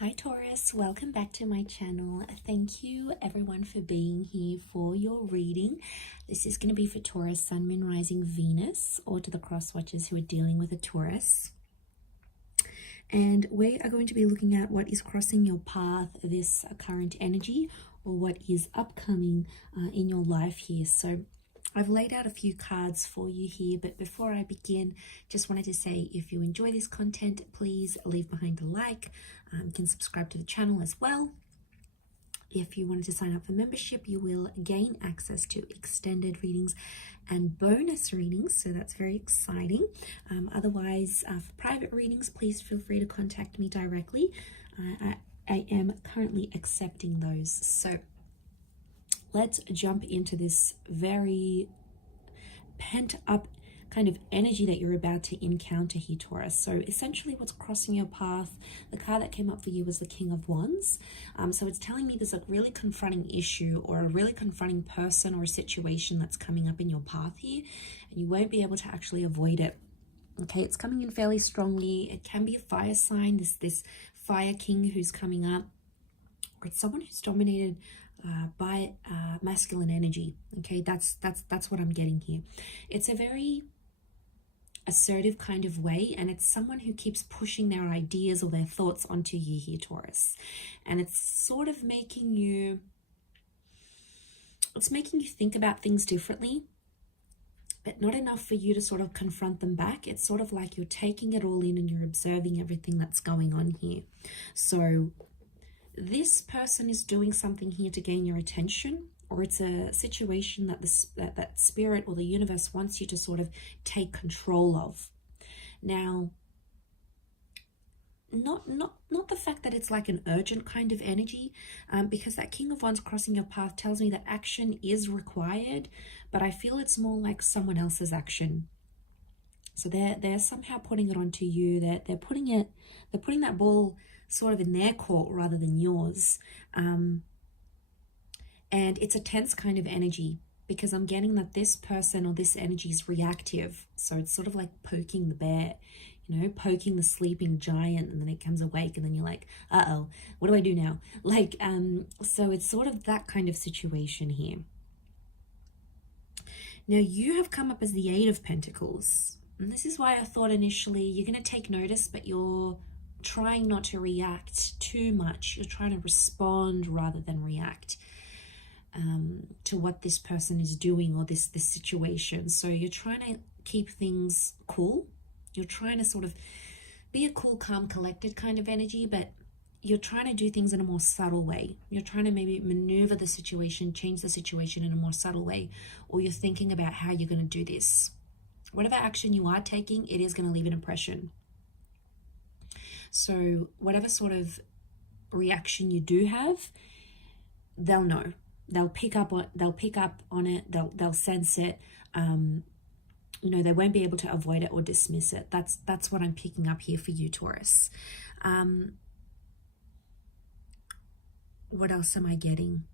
Hi Taurus, welcome back to my channel. Thank you everyone for being here for your reading. This is going to be for Taurus, Sun, Moon, Rising, Venus, or to the cross watchers who are dealing with a Taurus. And we are going to be looking at what is crossing your path, this current energy, or what is upcoming in your life here. So I've laid out a few cards for you here, but before I begin, just wanted to say if you enjoy this content, please leave behind a like. You can subscribe to the channel as well. If you wanted to sign up for membership, you will gain access to extended readings and bonus readings, so that's very exciting. Otherwise, for private readings, please feel free to contact me directly. I am currently accepting those. So let's jump into this very pent up kind of energy that you're about to encounter here, Taurus. So essentially what's crossing your path, the card that came up for you was the King of Wands. So it's telling me there's a really confronting issue or a really confronting person or a situation that's coming up in your path here, and you won't be able to actually avoid it. Okay, it's coming in fairly strongly. It can be a fire sign, this fire king who's coming up, or it's someone who's dominated by masculine energy. Okay, that's what I'm getting here. It's a very assertive kind of way, and it's someone who keeps pushing their ideas or their thoughts onto you here, Taurus. And it's sort of making you think about things differently, but not enough for you to sort of confront them back. It's sort of like you're taking it all in and you're observing everything that's going on here. So this person is doing something here to gain your attention, or it's a situation that that spirit or the universe wants you to sort of take control of. Now, not the fact that it's like an urgent kind of energy, because that King of Wands crossing your path tells me that action is required, but I feel it's more like someone else's action. So they're somehow putting it onto you. They're putting that ball sort of in their court rather than yours. And it's a tense kind of energy, because I'm getting that this person or this energy is reactive. So it's sort of like poking the bear, you know, poking the sleeping giant, and then it comes awake and then you're like, uh-oh, what do I do now? Like, so it's sort of that kind of situation here. Now you have come up as the Eight of Pentacles. And this is why I thought initially you're going to take notice, but you're trying not to react too much. You're trying to respond rather than react to what this person is doing or this situation. So you're trying to keep things cool. You're trying to sort of be a cool, calm, collected kind of energy, but you're trying to do things in a more subtle way. You're trying to maybe maneuver the situation, change the situation in a more subtle way, or you're thinking about how you're going to do this. Whatever action you are taking, it is going to leave an impression. So whatever sort of reaction you do have, they'll know. They'll pick up on it. They'll sense it. You know, they won't be able to avoid it or dismiss it. That's what I'm picking up here for you, Taurus. What else am I getting?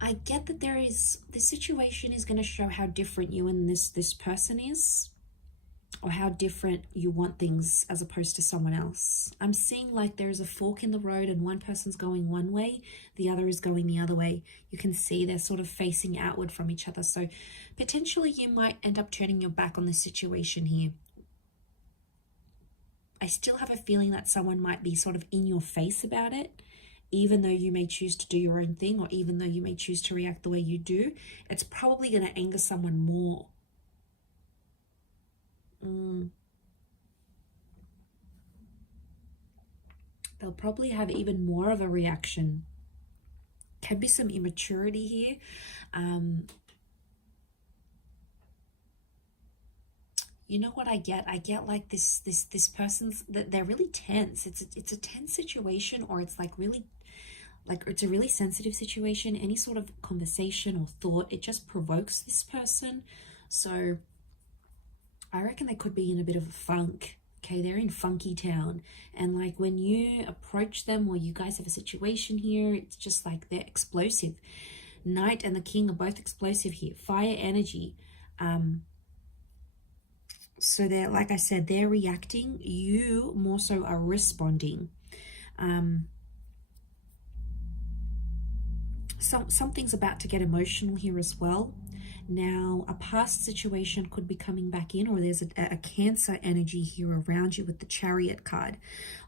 I get that this situation is going to show how different you and this person is, or how different you want things as opposed to someone else. I'm seeing like there's a fork in the road and one person's going one way, the other is going the other way. You can see they're sort of facing outward from each other. So potentially you might end up turning your back on this situation here. I still have a feeling that someone might be sort of in your face about it, even though you may choose to do your own thing, or even though you may choose to react the way you do. It's probably going to anger someone more. They'll probably have even more of a reaction. Can be some immaturity here. You know what I get? I get like this person's, that they're really tense. It's a tense situation, or it's like really, like it's a really sensitive situation. Any sort of conversation or thought, it just provokes this person. So I reckon they could be in a bit of a funk. Okay, they're in funky town, and like when you approach them or you guys have a situation here, it's just like they're explosive. Knight and the King are both explosive here. Fire energy. So they're, like I said, they're reacting. You more so are responding. Something's about to get emotional here as well. Now, a past situation could be coming back in, or there's a Cancer energy here around you with the Chariot card.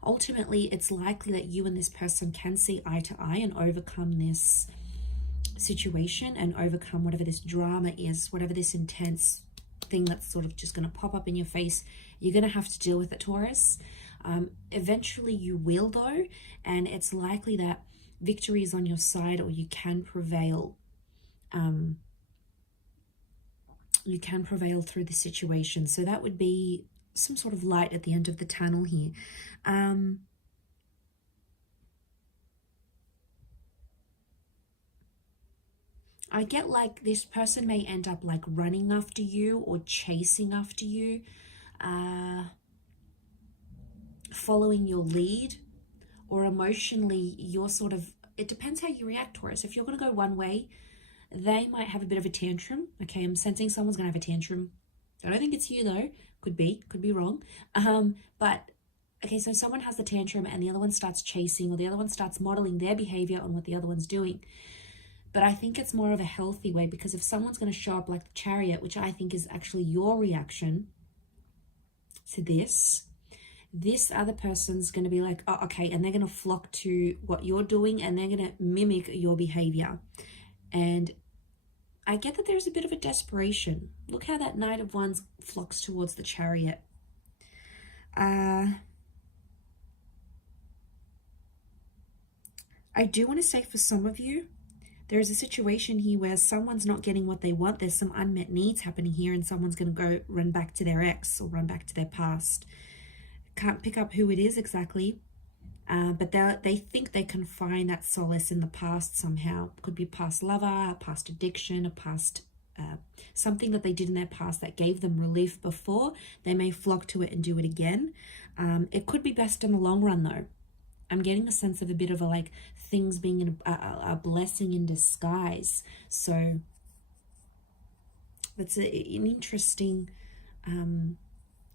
Ultimately, it's likely that you and this person can see eye to eye and overcome this situation and overcome whatever this drama is, whatever this intense thing that's sort of just going to pop up in your face. You're going to have to deal with it, Taurus. Eventually you will, though, and it's likely that victory is on your side, or you can prevail. You can prevail through the situation. So that would be some sort of light at the end of the tunnel here. I get like this person may end up like running after you or chasing after you, following your lead, or emotionally you're sort of, it depends how you react, Taurus. If you're going to go one way, they might have a bit of a tantrum. Okay, I'm sensing someone's going to have a tantrum. I don't think it's you though. Could be wrong. But okay, so someone has the tantrum and the other one starts chasing, or the other one starts modeling their behavior on what the other one's doing. But I think it's more of a healthy way, because if someone's going to show up like the Chariot, which I think is actually your reaction to this other person's going to be like, oh, okay, and they're going to flock to what you're doing and they're going to mimic your behavior. And I get that there's a bit of a desperation. Look how that Knight of Wands flocks towards the Chariot. I do want to say, for some of you, there's a situation here where someone's not getting what they want. There's some unmet needs happening here, and someone's going to go run back to their ex or run back to their past. Can't pick up who it is exactly, but they think they can find that solace in the past somehow. Could be a past lover, a past addiction, a past something that they did in their past that gave them relief before. They may flock to it and do it again. It could be best in the long run though. I'm getting a sense of a bit of a like things being a blessing in disguise. So that's an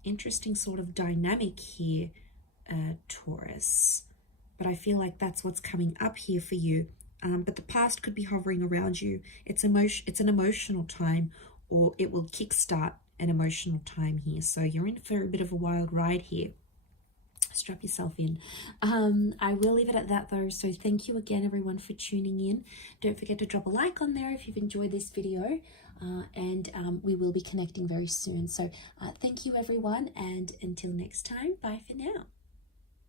interesting sort of dynamic here, Taurus. But I feel like that's what's coming up here for you. But the past could be hovering around you. It's an emotional time, or it will kickstart an emotional time here. So you're in for a bit of a wild ride here. Strap yourself in. I will leave it at that though. So thank you again, everyone, for tuning in. Don't forget to drop a like on there if you've enjoyed this video, and we will be connecting very soon. So thank you, everyone, and until next time, bye for now.